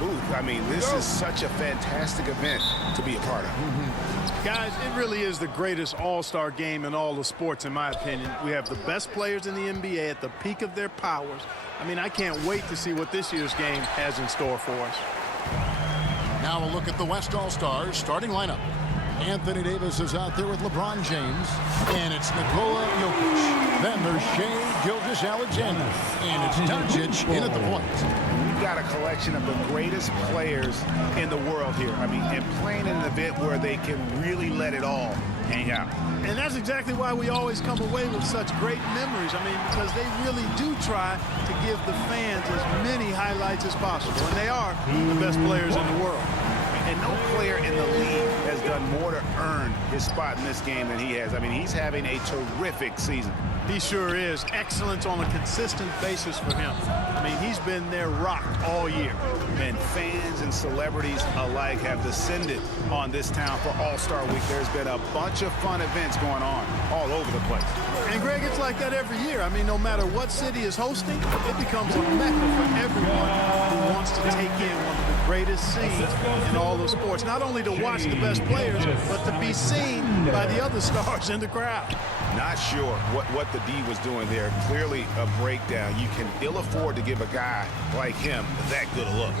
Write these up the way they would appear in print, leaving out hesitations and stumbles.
booth. I mean, this is such a fantastic event to be a part of. Guys, it really is the greatest all-star game in all the sports, in my opinion. We have the best players in the NBA at the peak of their powers. I mean, I can't wait to see what this year's game has in store for us. Now a look at the West All-Stars starting lineup. Anthony Davis is out there with LeBron James, and it's Nikola Jokic. Then there's Shai Gilgeous-Alexander, and it's Doncic in at the point. We've got a collection of the greatest players in the world here. I mean, and playing in an event where they can really let it all hang out. And that's exactly why we always come away with such great memories. I mean, because they really do try to give the fans as many highlights as possible. And they are the best players in the world. And no player in the league has done more to earn his spot in this game than he has. I mean, he's having a terrific season. He sure is. Excellence on a consistent basis for him. I mean, he's been their rock all year. And fans and celebrities alike have descended on this town for All-Star Week. There's been a bunch of fun events going on all over the place. And, Greg, it's like that every year. I mean, no matter what city is hosting, it becomes a mecca for everyone who wants to take in one of the greatest scenes in all of sports. Not only to watch the best players, but to be seen by the other stars in the crowd. Not sure what the D was doing there. Clearly a breakdown. You can ill afford to give a guy like him that good a look.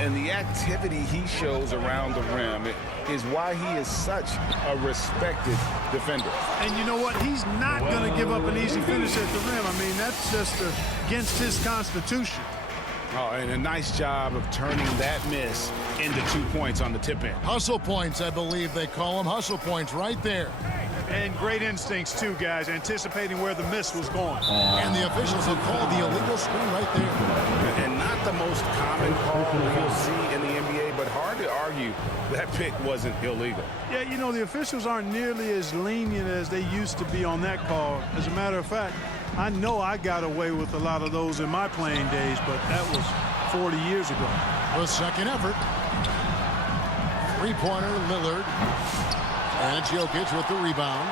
And the activity he shows around the rim is why he is such a respected defender. And you know what? He's not going to give up an easy finish at the rim. I mean, that's just against his constitution. Oh, and a nice job of turning that miss into 2 points on the tip end. Hustle points, I believe they call them. Hustle points right there. And great instincts, too, guys, anticipating where the miss was going. And the officials have called the illegal screen right there. And not the most common call you'll see in the NBA, but hard to argue that pick wasn't illegal. Yeah, you know, the officials aren't nearly as lenient as they used to be on that call. As a matter of fact, I know I got away with a lot of those in my playing days, but that was 40 years ago. The second effort. Three-pointer, Lillard. And it's Jokic with the rebound.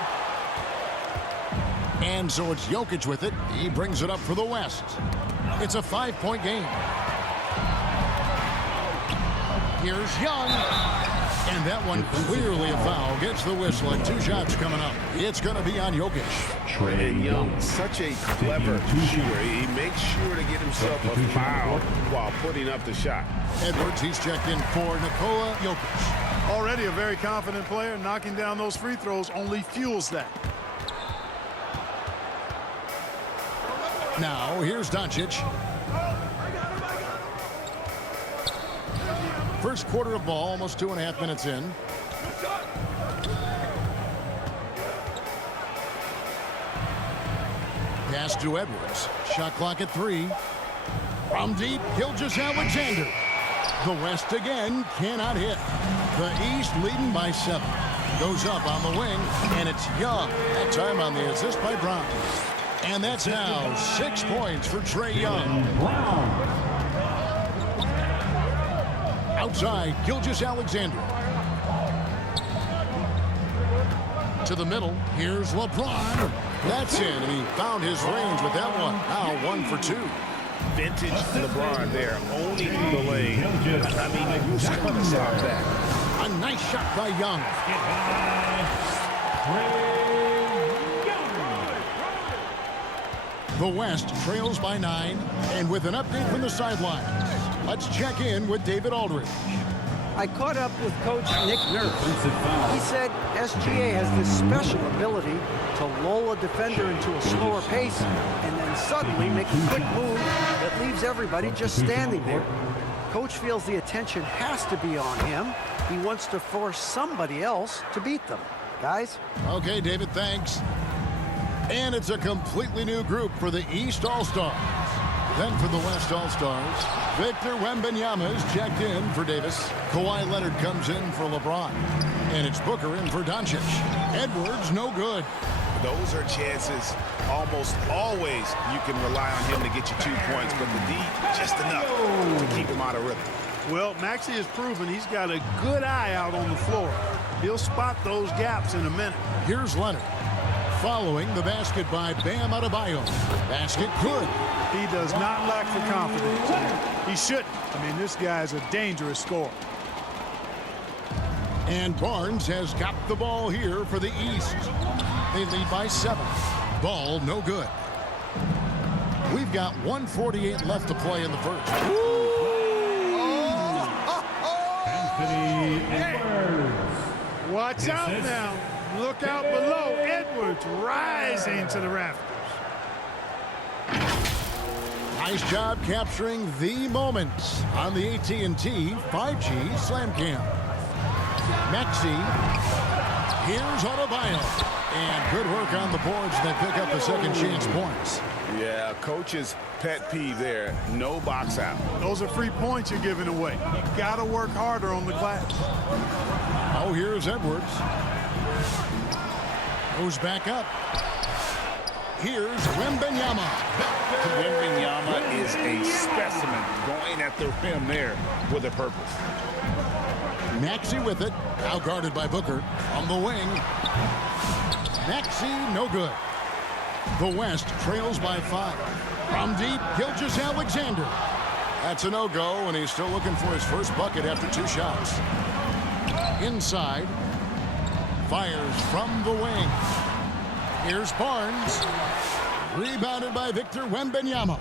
And so it's Jokic with it. He brings it up for the West. It's a 5-point game. Here's Young. And that one clearly a foul. Gets the whistle and 2 shots coming up. It's going to be on Jokic. And Young, such a clever shooter. He makes sure to get himself a foul while putting up the shot. Edwards, he's checked in for Nikola Jokic. Already a very confident player. Knocking down those free throws only fuels that. Now, here's Doncic. First quarter of ball, almost 2.5 minutes in. Pass to Edwards. Shot clock at 3. From deep, Gilgeous-Alexander. The West again cannot hit. The East leading by 7. Goes up on the wing, and it's Young. That time on the assist by Brown. And that's now 6 points for Trae Young. Outside, Gilgeous-Alexander. To the middle, here's LeBron. That's in, and he found his range with that one. Now 1 for 2. Vintage LeBron there, owning the lane. I mean, who's going to stop that? A nice shot by Young. The West trails by 9, and with an update from the sidelines, let's check in with David Aldridge. I caught up with Coach Nick Nurse. He said SGA has this special ability to lull a defender into a slower pace and then suddenly make a quick move that leaves everybody just standing there. Coach feels the attention has to be on him. He wants to force somebody else to beat them. Guys? Okay, David, thanks. And it's a completely new group for the East All-Stars. Then for the West All-Stars, Victor Wembanyama is checked in for Davis. Kawhi Leonard comes in for LeBron. And it's Booker in for Doncic. Edwards, no good. Those are chances almost always you can rely on him to get you 2 points, but the D, just enough to keep him out of rhythm. Well, Maxey has proven he's got a good eye out on the floor. He'll spot those gaps in a minute. Here's Leonard. Following the basket by Bam Adebayo. Basket good. He does not lack the confidence. He shouldn't. I mean, this guy is a dangerous scorer. And Barnes has got the ball here for the East. They lead by 7. Ball no good. We've got 1:48 left to play in the first. Anthony Edwards. Watch out now. Look out below. Edwards rising to the rafters. Nice job capturing the moments on the AT&T 5G Slam Cam. Maxey. Here's Adebayo. And good work on the boards that pick up the second chance points. Yeah, coach's pet peeve there. No box out. Those are free points you're giving away. You got to work harder on the glass. Oh, here's Edwards. Goes back up. Here's Wembanyama. Wembanyama is a specimen going at the rim there with a purpose. Maxey with it. Now guarded by Booker. On the wing. Maxey, no good. The West trails by 5. From deep, Gilgeous-Alexander. That's a no-go, and he's still looking for his first bucket after 2 shots. Inside. Fires from the wing. Here's Barnes. Rebounded by Victor Wembanyama.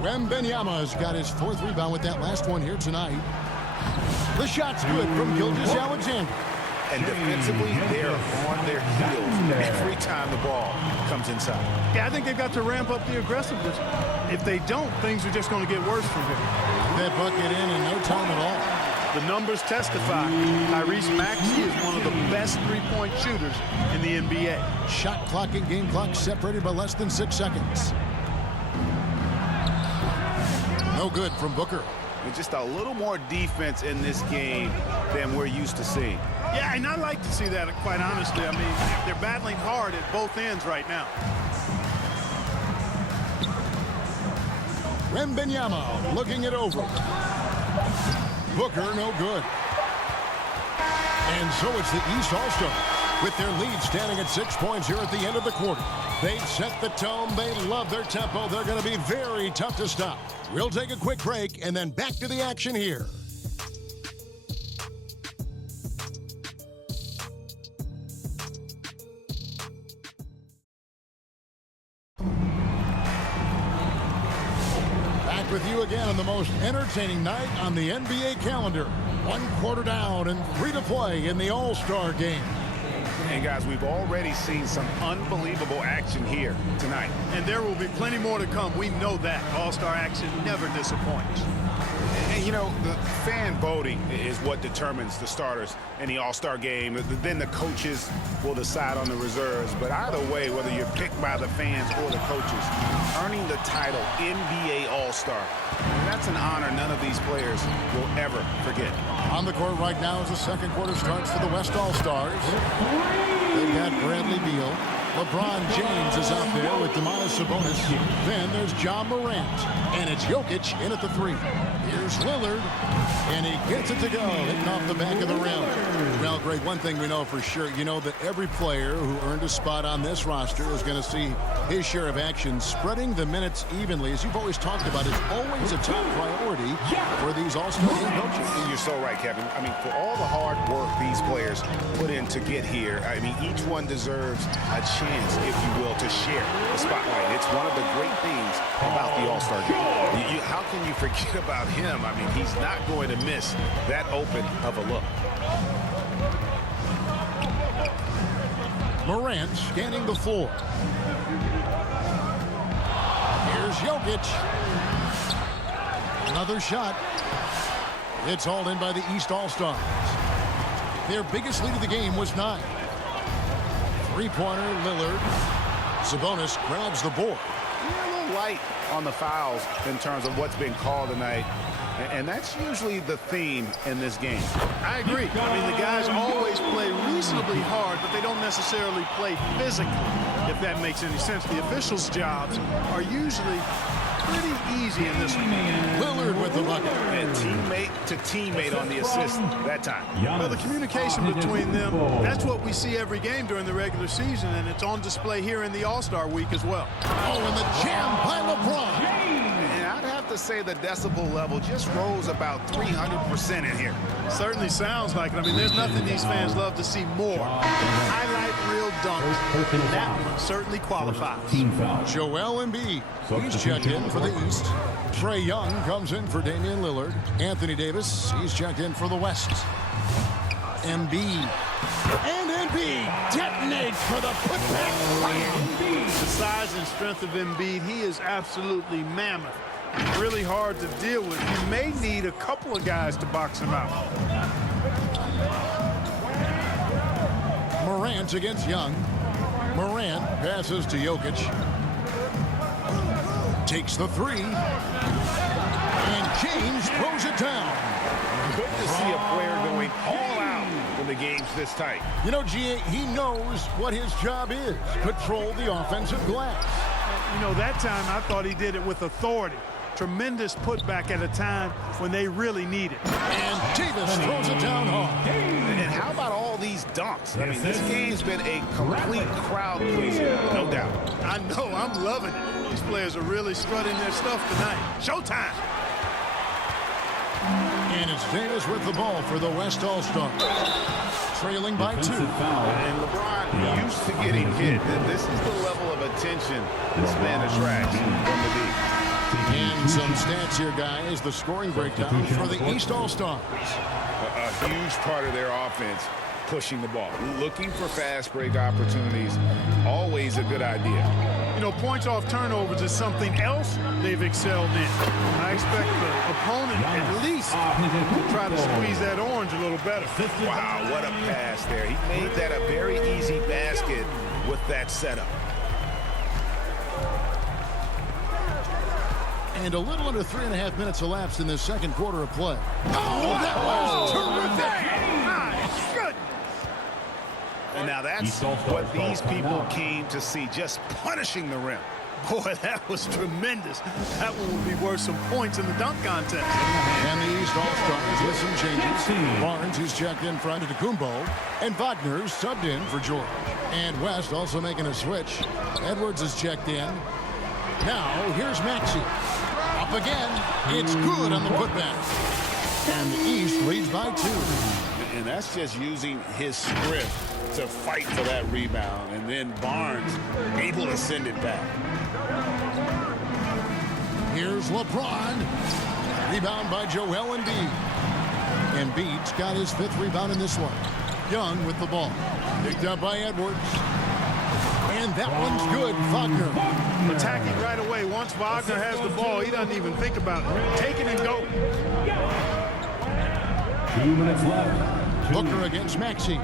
Wembanyama's got his 4th rebound with that last one here tonight. The shot's good from Gilgeous-Alexander. And defensively, they're on their heels every time the ball comes inside. Yeah, I think they've got to ramp up the aggressiveness. If they don't, things are just going to get worse from here. That bucket in no time at all. The numbers testify. Tyrese Maxey is one of the best three-point shooters in the NBA. Shot clock and game clock separated by less than 6 seconds. No good from Booker. And just a little more defense in this game than we're used to seeing. Yeah, and I like to see that, quite honestly. I mean, they're battling hard at both ends right now. Wembanyama looking it over. Booker, no good. And so it's the East All-Star with their lead standing at 6 points here at the end of the quarter. They've set the tone. They love their tempo. They're going to be very tough to stop. We'll take a quick break and then back to the action here. Back with you again on the most entertaining night on the NBA calendar. 1 quarter down and 3 to play in the All-Star game. And guys, we've already seen some unbelievable action here tonight. And there will be plenty more to come. We know that. All-Star action never disappoints. And, you know, the fan voting is what determines the starters in the All-Star game. Then the coaches will decide on the reserves. But either way, whether you're picked by the fans or the coaches, earning the title NBA All-Star, that's an honor none of these players will ever forget. On the court right now as the second quarter starts for the West All-Stars. They've got Bradley Beal. LeBron James is out there with Domantas Sabonis. Then there's John Morant. And it's Jokic in at the 3. Here's Lillard. And he gets it to go, hitting off the back of the rim. Well, Greg, one thing we know for sure, you know that every player who earned a spot on this roster is going to see his share of action. Spreading the minutes evenly, as you've always talked about, is always a top priority for these All-Star game coaches. You're so right, Kevin. I mean, for all the hard work these players put in to get here, I mean, each one deserves a chance, if you will, to share the spotlight. It's one of the great things about the All-Star game. How can you forget about him? I mean, he's not going to miss that open of a look. Morant scanning the floor. Here's Jokic. Another shot. It's all in by the East All-Stars. Their biggest lead of the game was 9. Three-pointer, Lillard. Sabonis grabs the board. A little light on the fouls in terms of what's been called tonight. And that's usually the theme in this game. I agree. I mean, the guys always play reasonably hard, but they don't necessarily play physically, if that makes any sense. The officials' jobs are usually pretty easy in this one. Lillard with the bucket. And teammate to teammate on the assist that time. Well, the communication between them, that's what we see every game during the regular season, and it's on display here in the All-Star week as well. Oh, and the jam by LeBron. And I'd have to say the decibel level just rose about 300% in here. Certainly sounds like it. I mean, there's nothing these fans love to see more. Highlight reel dunks. And that one certainly qualifies. Joel Embiid. He's checked in for the East. Trae Young comes in for Damian Lillard. Anthony Davis, he's checked in for the West. Embiid. And Embiid detonates for the putback. The size and strength of Embiid, he is absolutely mammoth. Really hard to deal with. You may need a couple of guys to box him out. Morant against Young. Morant passes to Jokic. Takes the three. And James throws it down. Good to see a player going all out when the game's this tight. You know, G.A., he knows what his job is. Control the offensive glass. You know, that time I thought he did it with authority. Tremendous putback at a time when they really need it. And Davis throws it down hard. And how about all these dunks? I mean, this game's been a complete crowd pleaser, no doubt. I know, I'm loving it. These players are really strutting their stuff tonight. Showtime. And it's Davis with the ball for the West All-Stars. Trailing by 2. And LeBron used to getting hit. And this is the level of attention this man attracts from the deep. And some stats here, guys. The scoring breakdown for the East All-Stars. A huge part of their offense, pushing the ball. Looking for fast break opportunities, always a good idea. You know, points off turnovers is something else they've excelled in. I expect the opponent at least to try to squeeze that orange a little better. Wow, what a pass there. He made that a very easy basket with that setup. And a little under 3.5 minutes elapsed in this second quarter of play. Oh, that was terrific! My goodness. And now that's what these people came to see, just punishing the rim. Boy, that was tremendous. That one would be worth some points in the dunk contest. And the East All-Stars with some changes. Barnes, who's checked in for Antetokounmpo, and Wagner's subbed in for George. And West also making a switch. Edwards is checked in. Now, here's Maxey. Up again. It's good on the putback. And the East leads by 2. And that's just using his sprint to fight for that rebound. And then Barnes able to send it back. Here's LeBron. Rebound by Joel Embiid. Embiid's got his 5th rebound in this one. Young with the ball. Picked up by Edwards. And that one's good. Wagner. Attacking right away. Once Wagner has the ball, he doesn't even think about it. Take it and go. 2 minutes left. Booker against Maxey.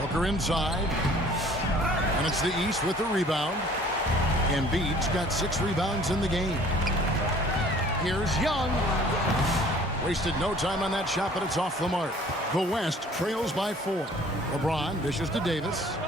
Booker inside. And it's the East with the rebound. Embiid's got 6 rebounds in the game. Here's Young. Wasted no time on that shot, but it's off the mark. The West trails by 4. LeBron dishes to Davis.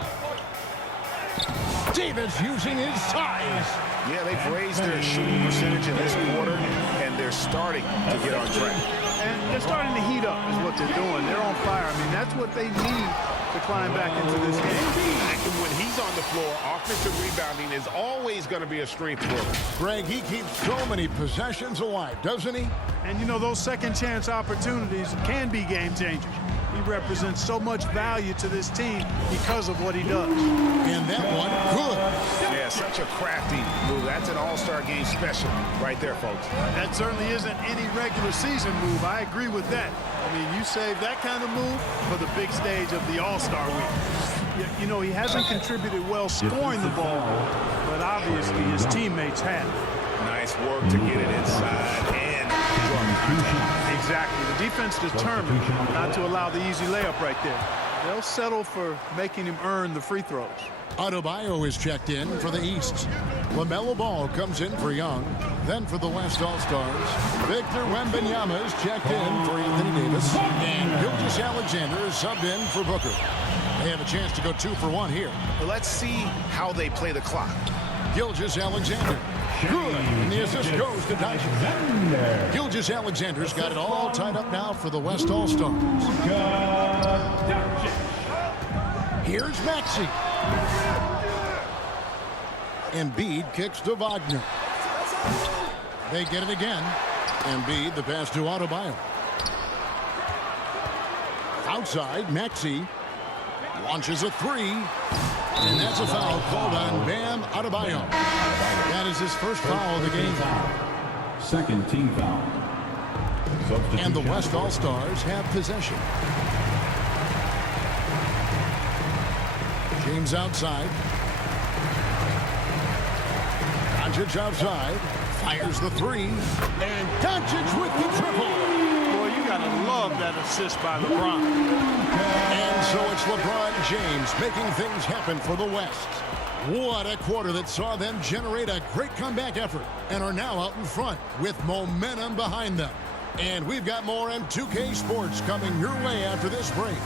Davis using his size. Yeah, they've raised their shooting percentage in this quarter, and they're starting to get on track. And they're starting to heat up is what they're doing. They're on fire. I mean, that's what they need to climb back into this game. And when he's on the floor, offensive rebounding is always going to be a strength for him. Greg, he keeps so many possessions alive, doesn't he? And, you know, those second chance opportunities can be game changers. He represents so much value to this team because of what he does. And that one, good. Yeah, such a crafty move. That's an all-star game special right there, folks. That certainly isn't any regular season move. I agree with that. I mean, you save that kind of move for the big stage of the All-Star week. You know, he hasn't contributed well scoring the ball, but obviously his teammates have. Nice work to get it inside and draw contact. Exactly. The defense determined not to allow the easy layup right there. They'll settle for making him earn the free throws. Adebayo is checked in for the East. LaMelo Ball comes in for Young. Then for the West All-Stars, Victor Wembanyama is checked in for Anthony Davis. And Gilgeous-Alexander is subbed in for Booker. They have a chance to go 2 for 1 here. Let's see how they play the clock. Gilgeous-Alexander. Good. And the assist goes to Doncic. Gilgeous-Alexander's got it all tied up now for the West All-Stars. Here's Maxey. Embiid kicks to Wagner. They get it again. Embiid, the pass to Adebayo. Outside, Maxey launches a 3. And that's a foul called on Bam Adebayo. That is his first foul of the game. Second team foul. And the West All-Stars have possession. James outside. Doncic outside. Fires the 3. And Doncic with the triple. Boy, you got to love that assist by LeBron. And so it's LeBron James making things happen for the West. What a quarter that saw them generate a great comeback effort and are now out in front with momentum behind them. And we've got more M2K Sports coming your way after this break.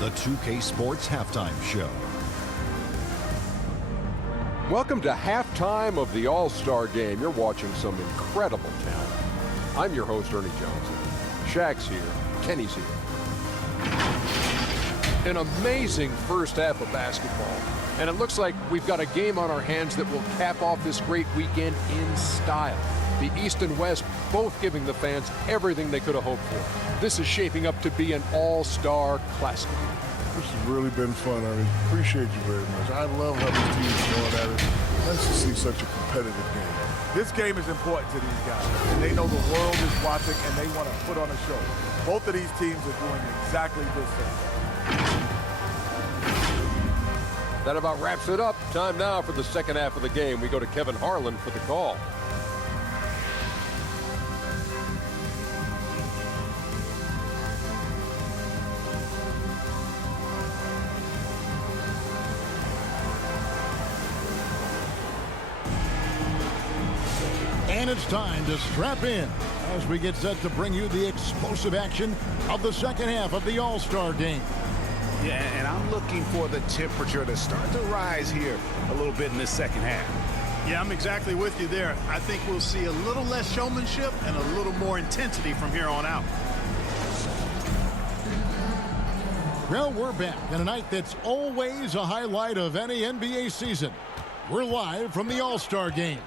The 2K Sports Halftime Show. Welcome to halftime of the All-Star Game. You're watching some incredible talent. I'm your host, Ernie Johnson. Shaq's here. Kenny's here. An amazing first half of basketball. And it looks like we've got a game on our hands that will cap off this great weekend in style. The East and West both giving the fans everything they could have hoped for. This is shaping up to be an all-star classic. This has really been fun, Ernie. Appreciate you very much. I love how these teams are going at it. Nice to see such a competitive game. This game is important to these guys, and they know the world is watching, and they want to put on a show. Both of these teams are doing exactly this thing. That about wraps it up. Time now for the second half of the game. We go to Kevin Harlan for the call. And it's time to strap in as we get set to bring you the explosive action of the second half of the All-Star Game. Yeah, and I'm looking for the temperature to start to rise here a little bit in this second half. Yeah, I'm exactly with you there. I think we'll see a little less showmanship and a little more intensity from here on out. Well, we're back on a night that's always a highlight of any NBA season. We're live from the All-Star Game.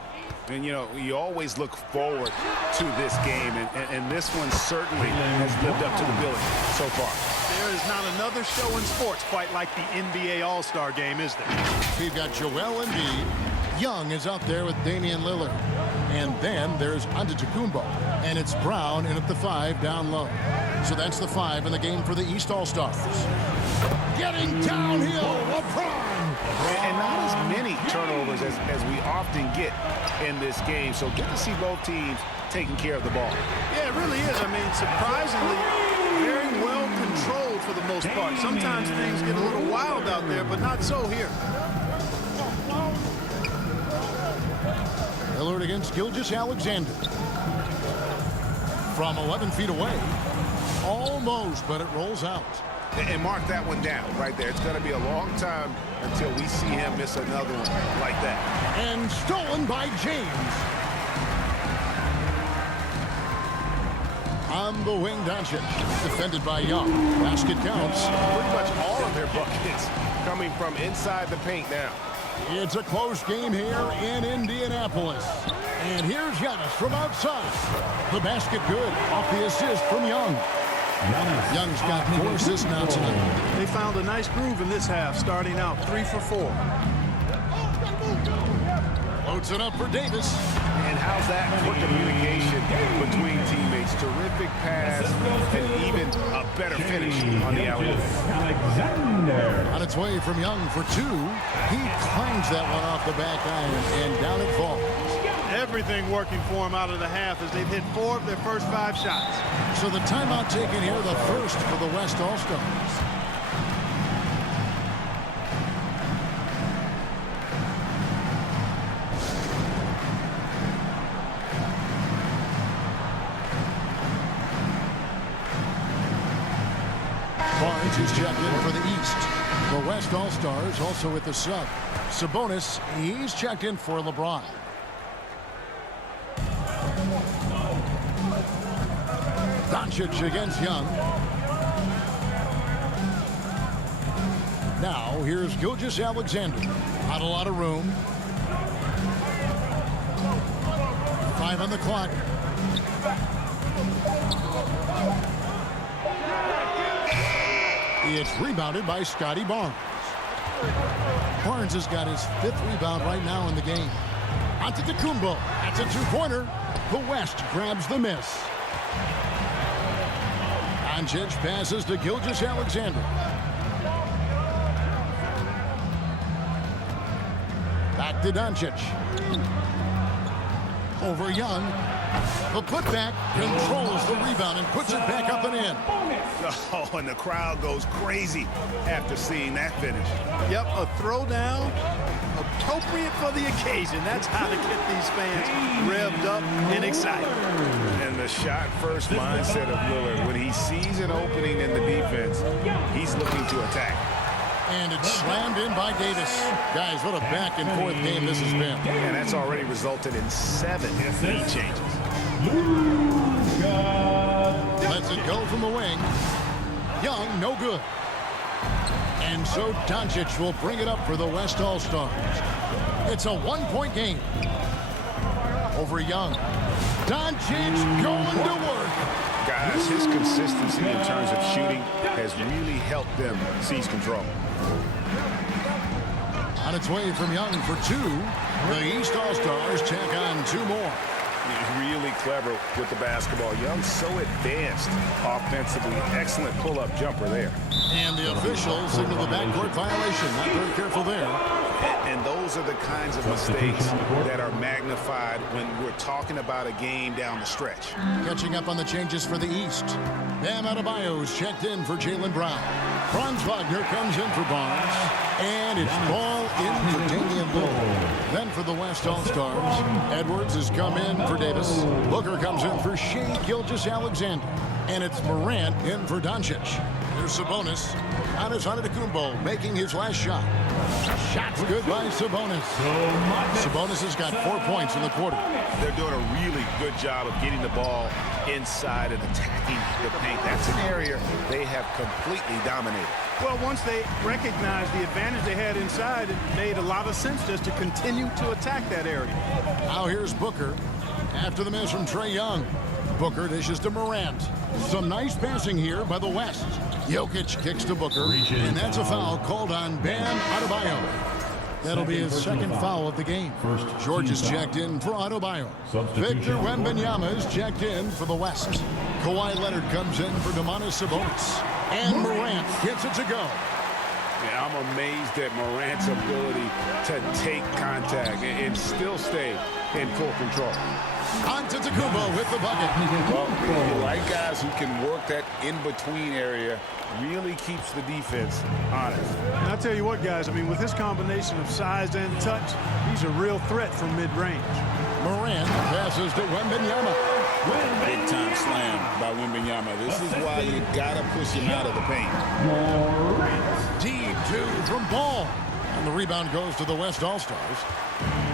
And, you know, you always look forward to this game, and this one certainly has lived up to the billing so far. There is not another show in sports quite like the NBA All-Star Game, is there? We've got Joel Embiid. Young is out there with Damian Lillard. And then there's Antetokounmpo. And it's Brown in at the 5 down low. So that's the 5 in the game for the East All-Stars. Getting downhill, LeBron. And not as many turnovers as we often get in this game. So good to see both teams taking care of the ball. Yeah, it really is. I mean, surprisingly, very well controlled for the most part. Sometimes things get a little wild out there, but not so here. Lillard against Gilgeous-Alexander. From 11 feet away. Almost, but it rolls out. And mark that one down right there. It's going to be a long time until we see him miss another one like that. And stolen by James. On the wing, Doncic. Defended by Young. Basket counts. Pretty much all of their buckets coming from inside the paint now. It's a close game here in Indianapolis. And here's Giannis from outside. The basket good off the assist from Young. Young's got 4 assists now tonight. They found a nice groove in this half, starting out 3 for 4. Loads it up for Davis. And how's that for communication between teammates? Terrific pass and even a better finish on the alley. Alexander. On its way from Young for 2. He climbs that one off the back iron, and down it falls. Everything working for them out of the half as they've hit 4 of their first 5 shots. So the timeout taken here, the first for the West All-Stars. is checked in for the East. The West All-Stars also with the sub. Sabonis, he's checked in for LeBron. Doncic against Young. Now, here's Gilgeous-Alexander. Not a lot of room. 5 on the clock. It's rebounded by Scotty Barnes. Barnes has got his 5th rebound right now in the game. Antetokounmpo. That's a 2-pointer. The West grabs the miss. Doncic passes to Gilgeous-Alexander. Back to Doncic. Over Young. The putback controls the rebound and puts it back up and in. Oh, and the crowd goes crazy after seeing that finish. Yep, a throwdown appropriate for the occasion. That's how to get these fans revved up and excited. And the shot-first mindset of Lillard, when he sees an opening in the defense, he's looking to attack. And it's slammed in by Davis. Guys, what a back-and-forth game this has been. And that's already resulted in 7 lead changes. Lets it go from the wing. Young, no good. And so Doncic will bring it up for the West All-Stars. It's a 1-point game. Over Young. Doncic going to work. Guys, his consistency in terms of shooting has really helped them seize control. On its way from Young for 2. The East All-Stars check on 2 more. He's really clever with the basketball. Young's so advanced offensively. Excellent pull-up jumper there. And the officials signal the backcourt violation. Not very careful there. And those are the kinds of mistakes that are magnified when we're talking about a game down the stretch. Catching up on the changes for the East. Bam Adebayo's checked in for Jaylen Brown. Franz Wagner comes in for Barnes. And it's ball in for Damian Lillard. Then for the West All-Stars, Edwards has come in for Davis. Booker comes in for Shai Gilgeous-Alexander. And it's Morant in for Doncic. Here's Sabonis. Giannis Antetokounmpo making his last shot. Shot's good by Sabonis. Sabonis has got 4 points in the quarter. They're doing a really good job of getting the ball inside and attacking the paint. That's an area they have completely dominated. Well, once they recognized the advantage they had inside, it made a lot of sense just to continue to attack that area. Now here's Booker. After the miss from Trae Young. Booker dishes to Morant. Some nice passing here by the West. Jokic kicks to Booker, and that's a foul called on Bam Adebayo. That'll be his 2nd foul of the game. George is checked in for Adebayo. Victor Wembanyama is checked in for the West. Kawhi Leonard comes in for Domantas Sabonis. And Morant gets it to go. Yeah, I'm amazed at Morant's ability to take contact and still stay in full control. Antetokounmpo with the bucket. Well, you like guys who can work that in-between area, really keeps the defense honest. And I'll tell you what, guys, I mean, with his combination of size and touch, he's a real threat from mid-range. Morant passes to Wembanyama. Big-time slam by Wembanyama. This is why you got to push him out of the paint. Deep 2 from Ball. And the rebound goes to the West All-Stars.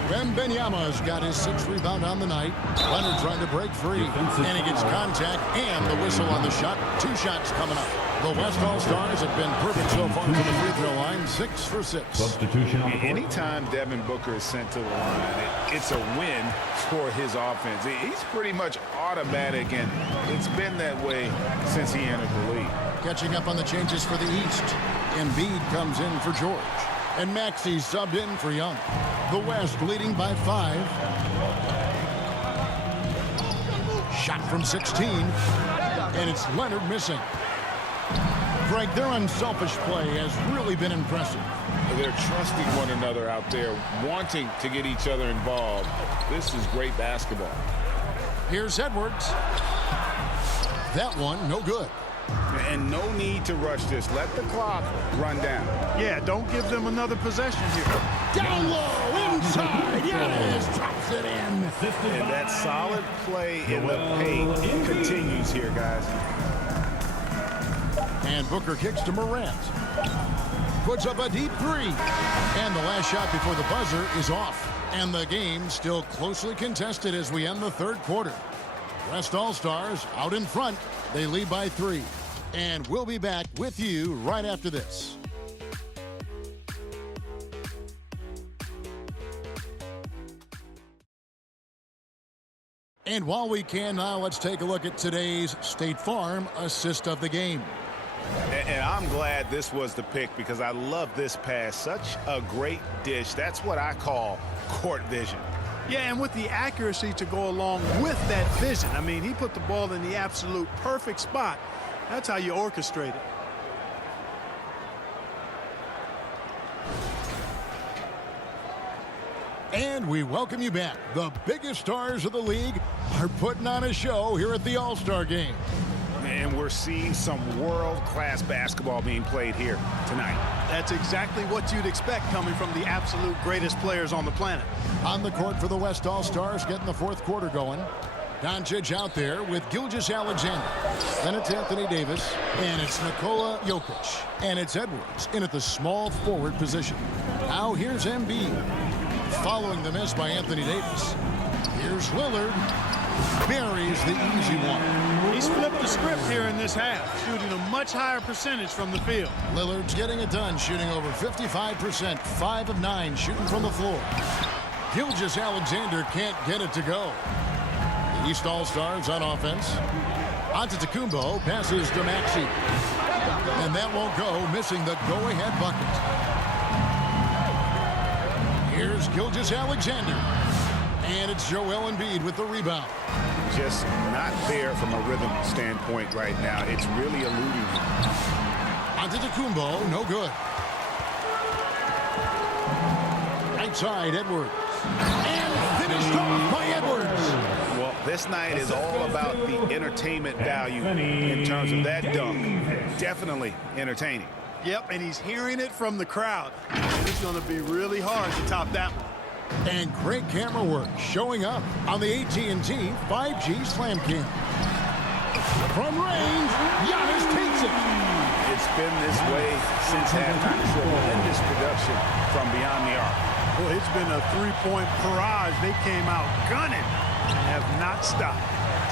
Wembanyama's got his 6th rebound on the night. Leonard trying to break free. And he gets contact and the whistle on the shot. 2 shots coming up. The West All-Stars have been perfect so far from the free throw line. 6 for 6. Substitution on the court. Anytime Devin Booker is sent to the line, it's a win for his offense. He's pretty much automatic, and it's been that way since he entered the league. Catching up on the changes for the East. Embiid comes in for George. And Maxey subbed in for Young. The West leading by 5. Shot from 16. And it's Leonard missing. Greg, their unselfish play has really been impressive. They're trusting one another out there, wanting to get each other involved. This is great basketball. Here's Edwards. That one, no good. And no need to rush this. Let the clock run down. Yeah, don't give them another possession here. Down low, inside, Giannis drops it in. And that solid play in the paint continues here, guys. And Booker kicks to Morant. Puts up a deep three. And the last shot before the buzzer is off. And the game still closely contested as we end the third quarter. West All-Stars out in front. They lead by 3. And we'll be back with you right after this. And while we can now, let's take a look at today's State Farm assist of the game. And I'm glad this was the pick because I love this pass. Such a great dish. That's what I call court vision. Yeah, and with the accuracy to go along with that vision. I mean, he put the ball in the absolute perfect spot. That's how you orchestrate it. And we welcome you back. The biggest stars of the league are putting on a show here at the All-Star Game. And we're seeing some world-class basketball being played here tonight. That's exactly what you'd expect coming from the absolute greatest players on the planet. On the court for the West All-Stars, getting the fourth quarter going. Doncic out there with Gilgeous-Alexander. Then it's Anthony Davis, and it's Nikola Jokic. And it's Edwards in at the small forward position. Now here's Embiid. Following the miss by Anthony Davis. Here's Lillard. Buries the easy one. He's flipped the script here in this half, shooting a much higher percentage from the field. Lillard's getting it done, shooting over 55%, 5 of 9 shooting from the floor. Gilgeous-Alexander can't get it to go. The East All-Stars on offense. Antetokounmpo passes to Maxey. And that won't go, missing the go-ahead bucket. Here's Gilgeous-Alexander. And it's Joel Embiid with the rebound. Just not there from a rhythm standpoint right now. It's really eluding him. Antetokounmpo, no good. Right side, Edwards. And finished off by Edwards. Well, this night is all about the entertainment value in terms of that dunk. Definitely entertaining. Yep, and he's hearing it from the crowd. It's going to be really hard to top that one. And great camera work showing up on the AT&T 5G Slam Cam. From range, Giannis takes it. It's been this way since halftime. Tremendous production from beyond the arc. Well, it's been a three-point barrage. They came out gunning and have not stopped.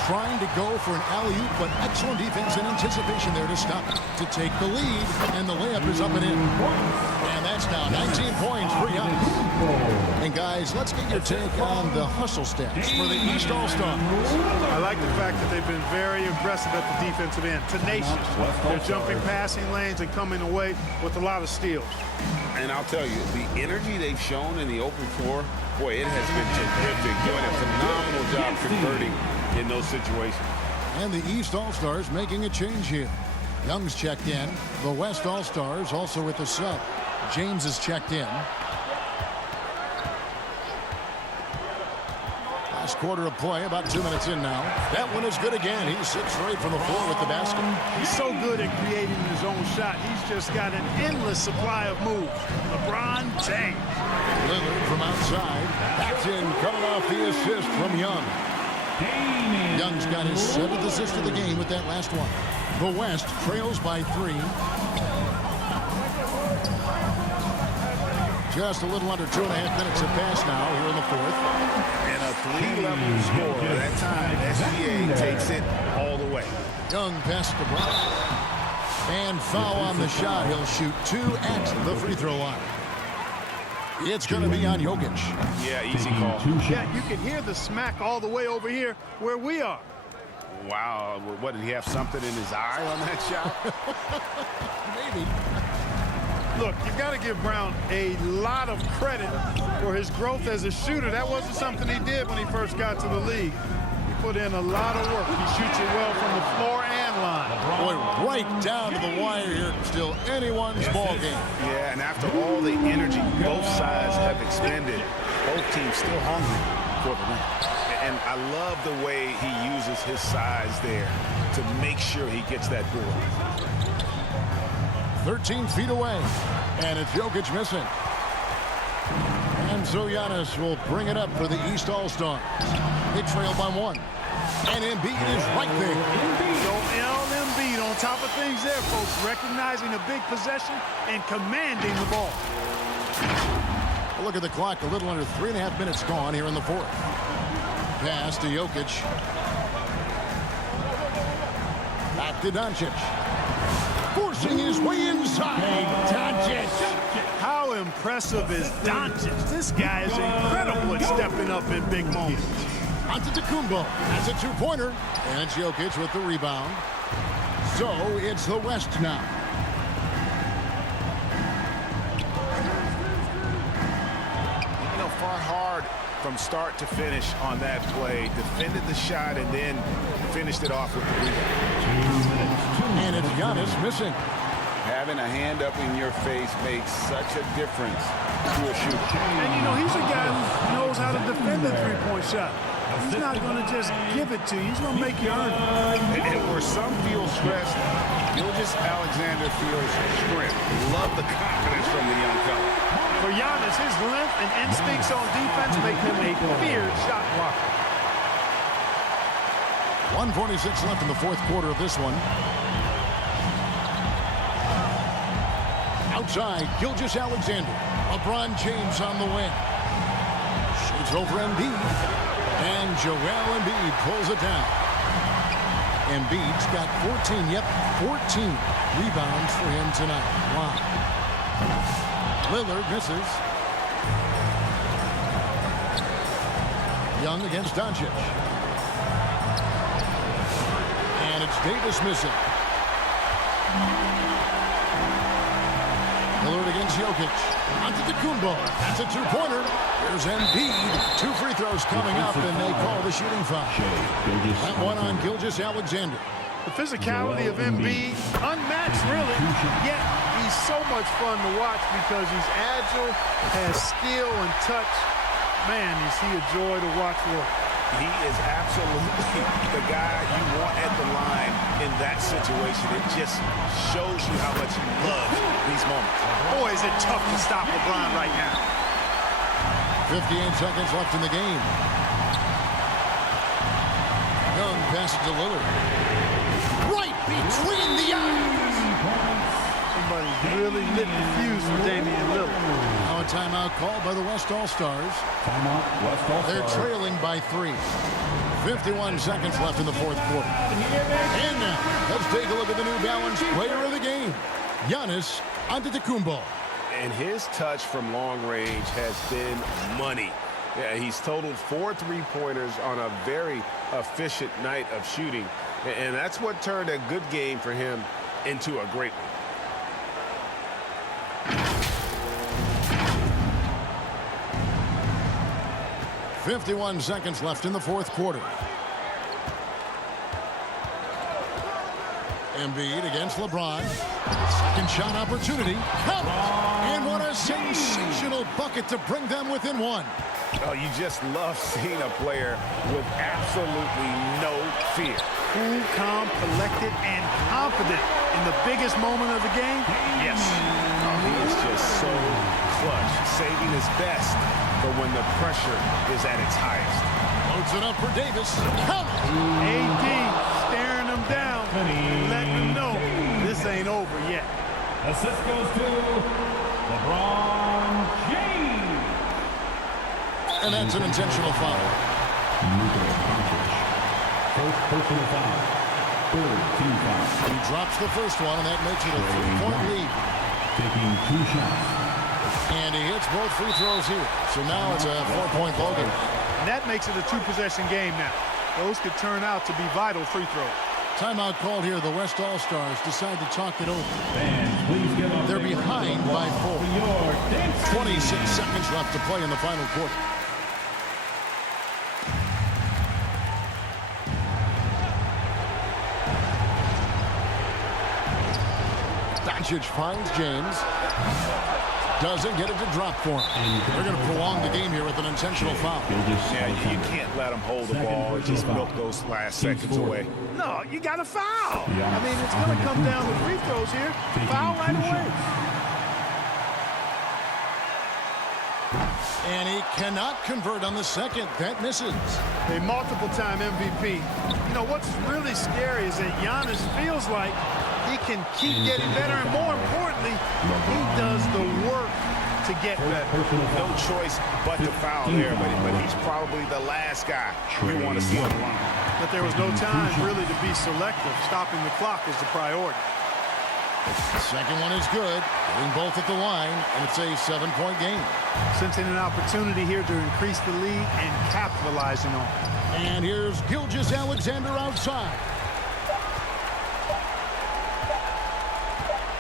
Trying to go for an alley-oop, but excellent defense and anticipation there to stop it. To take the lead, and the layup is up and in. And that's now 19 points for Giannis. And guys, let's get your take on the hustle stats for the East All-Stars. I like the fact that they've been very aggressive at the defensive end. Tenacious. They're jumping passing lanes and coming away with a lot of steals. And I'll tell you, the energy they've shown in the open floor, boy, it has been terrific. Doing a phenomenal job converting in those situations. And the East All-Stars making a change here. Young's checked in. The West All-Stars also with the sub. James is checked in. Last quarter of play, about 2 minutes in now. That one is good again. He's 6 straight from the floor with the basket. He's so good at creating his own shot. He's just got an endless supply of moves. LeBron James. Lillard from outside. That's in, coming off the assist from Young. Young's got his 7th assist of the game with that last one. The West trails by 3. Just a little under 2.5 minutes have passed now here in the fourth. And a 3-level score. That time, SGA takes it all the way. Young passes to Brown. And foul on the shot. He'll shoot 2 at the free throw line. It's going to be on Jokic. Yeah, easy call. Yeah, you can hear the smack all the way over here where we are. Wow, what, did he have something in his eye on that shot? Maybe. Look, you've got to give Brown a lot of credit for his growth as a shooter. That wasn't something he did when he first got to the league. He put in a lot of work. He shoots it well from the floor and line. Boy, right down to the wire here. Still anyone's ball game. Yeah, and after all the energy both sides have expended, both teams still hungry for the win. And I love the way he uses his size there to make sure he gets that board. 13 feet away, and it's Jokic missing. And And so Giannis will bring it up for the East All-Stars. They trail by 1. And Embiid is right there. So Embiid on top of things there, folks, recognizing a big possession and commanding the ball. Look at the clock, a little under 3.5 minutes gone here in the fourth. Pass to Jokic. Back to Doncic. Forcing his way inside. Doncic. How impressive is Doncic? This guy is incredible at stepping up in big moments. Antetokounmpo. That's a two-pointer. And it's Jokic with the rebound. So it's the West now. Fought hard from start to finish on that play. Defended the shot and then finished it off with the rebound. And it's Giannis missing. Having a hand up in your face makes such a difference to a shooter. And, you know, he's a guy who knows how to defend the three-point shot. He's not going to just give it to you. He's going to make you earn it. And where some feel stressed, Gilgeous-Alexander feels strength. Love the confidence from the young fella. For Giannis, his length and instincts on defense make him a feared shot blocker. 1:46 left in the fourth quarter of this one. Outside, Gilgeous-Alexander. LeBron James on the wing. Shoots over Embiid. And Joel Embiid pulls it down. Embiid's got 14 rebounds for him tonight. Wow. Lillard misses. Young against Doncic. And it's Davis missing. Lillard against Jokic. Antetokounmpo. That's a two-pointer. Here's Embiid. 2 free throws coming up, and they call the shooting foul. That one on Gilgeous-Alexander. The physicality of Embiid, unmatched really, yet he's so much fun to watch because he's agile, has skill and touch. Man, is he a joy to watch work. He is absolutely the guy you want at the line in that situation. It just shows you how much he loves these moments. Boy, is it tough to stop LeBron right now. 58 seconds left in the game. Young passes to Lillard. Right between the eyes. Somebody's really lit the fuse for Damian Lillard. Now a timeout called by the West All-Stars. Timeout, West All-Stars. They're trailing by 3. 51 seconds left in the fourth quarter. And now, let's take a look at the New Balance player of the game, Giannis Antetokounmpo. And his touch from long range has been money. Yeah, he's totaled 4 3-pointers on a very efficient night of shooting. And that's what turned a good game for him into a great one. 51 seconds left in the fourth quarter. Embiid against LeBron. Second shot opportunity. Count! And what a sensational bucket to bring them within 1. Oh, you just love seeing a player with absolutely no fear. Cool, calm, collected, and confident in the biggest moment of the game. Yes. Oh, he is just so clutch, saving his best for when the pressure is at its highest. Loads it up for Davis. Count! AD staring him down, letting him know this ain't over yet. Assist goes to LeBron James. And that's an intentional foul. First personal foul. Third team foul. He drops the first one, and that makes it a 3-point lead. Taking 2 shots. And he hits both free throws here. So now it's a 4-point ball game. And that makes it a 2-possession game now. Those could turn out to be vital free throws. Timeout called here. The West All-Stars decide to talk it over. Fans, please give up. They're behind by 4. 26 seconds left to play in the final quarter. Doncic finds James. Doesn't get it to drop for him. They're going to prolong the game here with an intentional foul. Yeah, you can't let him hold the ball and just milk those last seconds away. No, you got to foul. I mean, it's going to come down to free throws here. Foul right away. And he cannot convert on the second. That misses. A multiple-time MVP. You know, what's really scary is that Giannis feels like he can keep getting better, and more importantly, he does the work to get better. No choice but to foul there, but he's probably the last guy we want to see on the line. But there was no time really to be selective. Stopping the clock is the priority. The second one is good. Getting both at the line, and it's a 7-point game. Sensing an opportunity here to increase the lead and capitalizing on it. And here's Gilgeous-Alexander outside.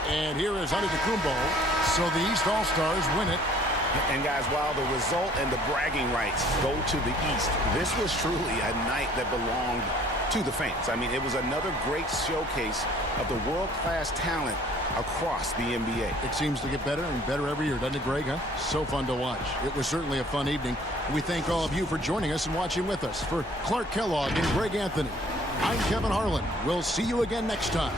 And here is Antetokounmpo. So the East All-Stars win it. And guys, while the result and the bragging rights go to the East, this was truly a night that belonged to the fans. I mean, it was another great showcase of the world-class talent across the NBA. It seems to get better and better every year, doesn't it, Greg? Huh? So fun to watch. It was certainly a fun evening. We thank all of you for joining us and watching with us. For Clark Kellogg and Greg Anthony, I'm Kevin Harlan. We'll see you again next time.